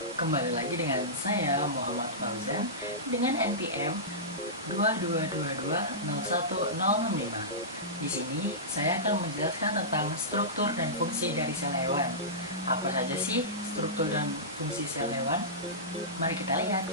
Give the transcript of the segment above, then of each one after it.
Kembali lagi dengan saya Muhammad Fauzan dengan NPM 22220105. Di sini saya akan menjelaskan tentang struktur dan fungsi dari sel hewan. Apa saja sih struktur dan fungsi sel hewan? Mari kita lihat.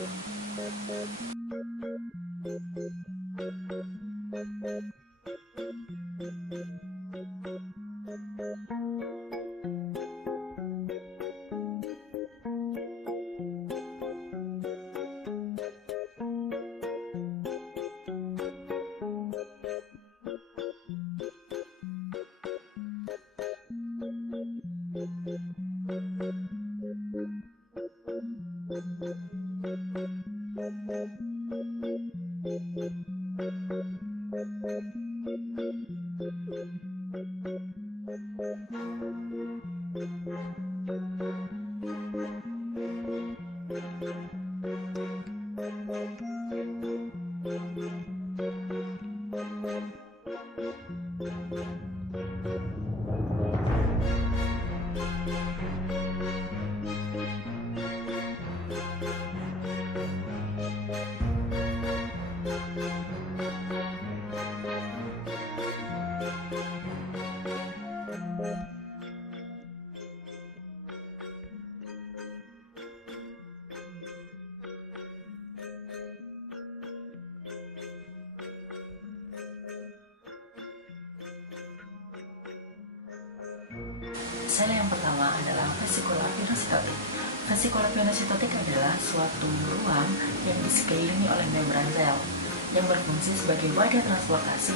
Sel yang pertama adalah vesicula pinositotik. Vesicula pinositotik adalah suatu ruang yang disekelilingi oleh membran sel yang berfungsi sebagai wadah transportasi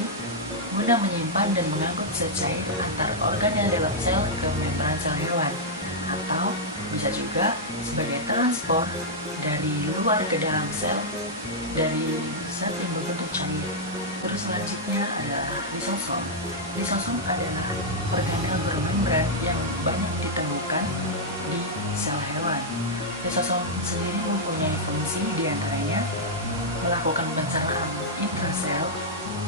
guna menyimpan dan mengangkut zat cair antar organel dalam sel ke membran sel hewan, atau bisa juga sebagai transport dari luar ke dalam sel dari zat yang berbentuk cair. Terus selanjutnya adalah lisosom. Lisosom adalah organel bermembran yang banyak ditemukan di sel hewan. Lisosom sendiri mempunyai fungsi diantaranya melakukan pencernaan intrasel,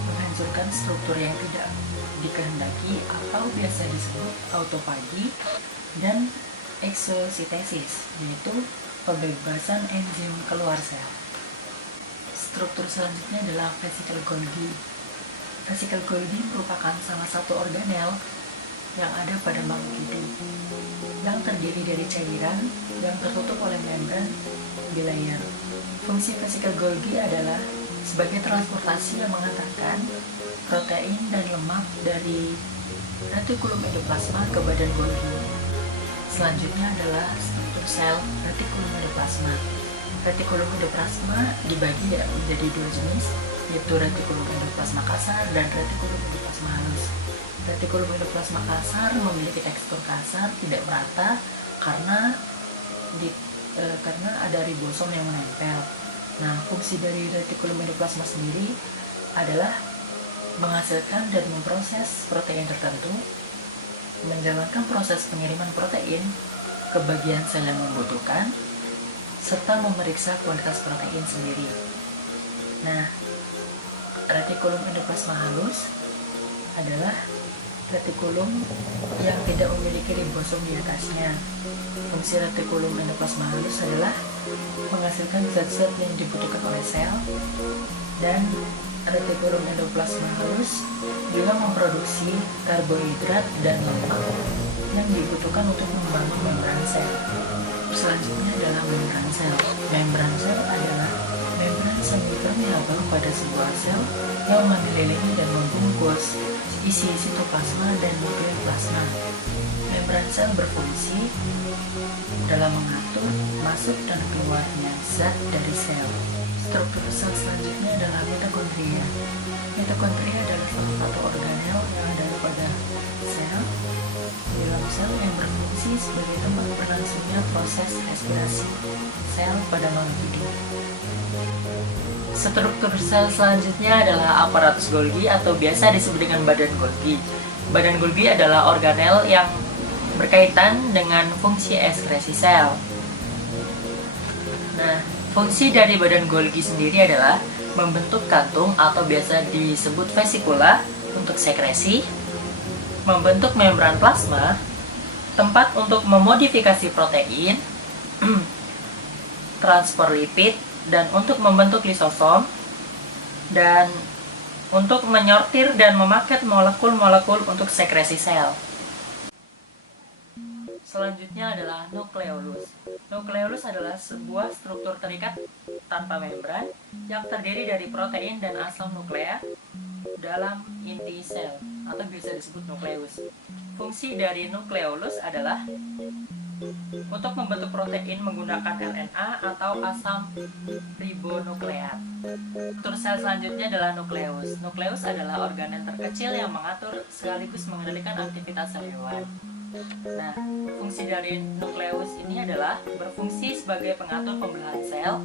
menghancurkan struktur yang tidak dikehendaki atau biasa disebut autofagi, dan exositesis, yaitu pembebasan enzim keluar sel. Struktur selanjutnya adalah vesicle Golgi. Vesicle Golgi merupakan salah satu organel yang ada pada makhluk hidup yang terdiri dari cairan yang tertutup oleh membran bilayer. Fungsi vesicle Golgi adalah sebagai transportasi yang mengantarkan protein dan lemak dari retikulum endoplasma ke badan Golgi. Selanjutnya adalah struktur sel retikulum endoplasma. Retikulum endoplasma dibagi menjadi dua jenis, yaitu retikulum endoplasma kasar dan retikulum endoplasma halus. Retikulum endoplasma kasar memiliki tekstur kasar, tidak merata karena ada ribosom yang menempel. Nah, fungsi dari retikulum endoplasma sendiri adalah menghasilkan dan memproses protein tertentu, menjalankan proses pengiriman protein ke bagian sel yang membutuhkan, serta memeriksa kualitas protein sendiri. Nah, retikulum endoplasma halus adalah retikulum yang tidak memiliki ribosom di atasnya. Fungsi retikulum endoplasma halus adalah menghasilkan zat-zat yang dibutuhkan oleh sel, dan retikulum endoplasma halus juga memproduksi karbohidrat dan lemak yang dibutuhkan untuk membangun membran sel. Selanjutnya adalah membran sel. Membran sel adalah membran semi-permeabel pada sebuah sel yang mengelilingi dan membungkus isi sitoplasma dan nukleoplasma. Membran sel berfungsi dalam mengatur masuk dan keluarnya zat dari sel. Struktur sel selanjutnya adalah mitokondria. Mitokondria adalah salah satu organel yang ada pada sel. Dalam sel yang berfungsi sebagai tempat berlangsungnya proses respirasi sel pada makhluk hidup. Struktur sel selanjutnya adalah aparatus Golgi atau biasa disebut dengan badan Golgi. Badan Golgi adalah organel yang berkaitan dengan fungsi ekskresi sel. Nah, fungsi dari badan Golgi sendiri adalah membentuk kantung atau biasa disebut vesikula untuk sekresi, membentuk membran plasma, tempat untuk memodifikasi protein, transport lipid, dan untuk membentuk lisosom, dan untuk menyortir dan memaket molekul-molekul untuk sekresi sel. Selanjutnya adalah nukleolus. Nukleolus adalah sebuah struktur terikat tanpa membran yang terdiri dari protein dan asam nukleat dalam inti sel, atau bisa disebut nukleus. Fungsi dari nukleolus adalah untuk membentuk protein menggunakan RNA atau asam ribonukleat. Struktur sel selanjutnya adalah nukleus. Nukleus adalah organel terkecil yang mengatur sekaligus mengendalikan aktivitas sel hewan. Nah, fungsi dari nukleus ini adalah berfungsi sebagai pengatur pembelahan sel,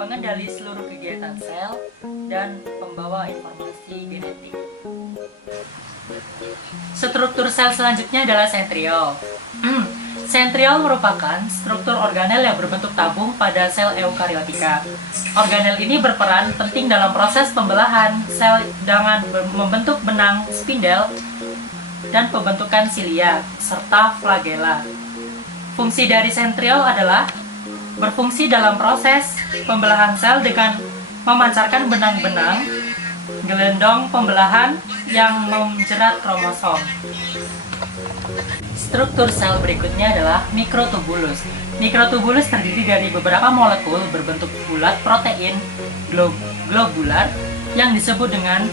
pengendali seluruh kegiatan sel, dan pembawa informasi genetik. Struktur sel selanjutnya adalah sentriol. Sentriol merupakan struktur organel yang berbentuk tabung pada sel eukariotika. Organel ini berperan penting dalam proses pembelahan sel dengan membentuk benang spindel dan pembentukan silia, serta flagela. Fungsi dari sentriol adalah berfungsi dalam proses pembelahan sel dengan memancarkan benang-benang gelendong pembelahan yang menjerat kromosom. Struktur sel berikutnya adalah mikrotubulus. Mikrotubulus terdiri dari beberapa molekul berbentuk bulat protein globular yang disebut dengan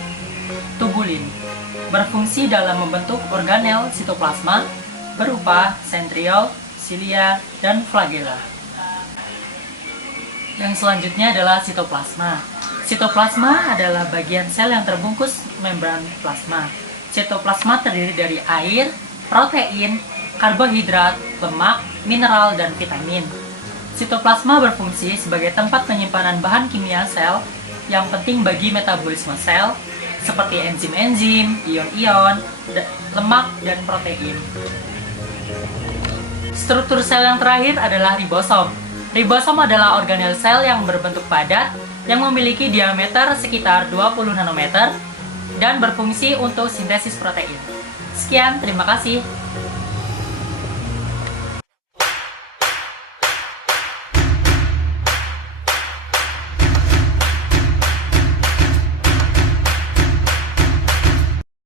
tubulin. Berfungsi dalam membentuk organel sitoplasma berupa sentriol, silia, dan flagela. Yang selanjutnya adalah sitoplasma. Sitoplasma adalah bagian sel yang terbungkus membran plasma. Sitoplasma terdiri dari air, protein, karbohidrat, lemak, mineral, dan vitamin. Sitoplasma berfungsi sebagai tempat penyimpanan bahan kimia sel yang penting bagi metabolisme sel, seperti enzim-enzim, ion-ion, lemak, dan protein. Struktur sel yang terakhir adalah ribosom. Ribosom adalah organel sel yang berbentuk padat yang memiliki diameter sekitar 20 nanometer dan berfungsi untuk sintesis protein. Sekian, terima kasih.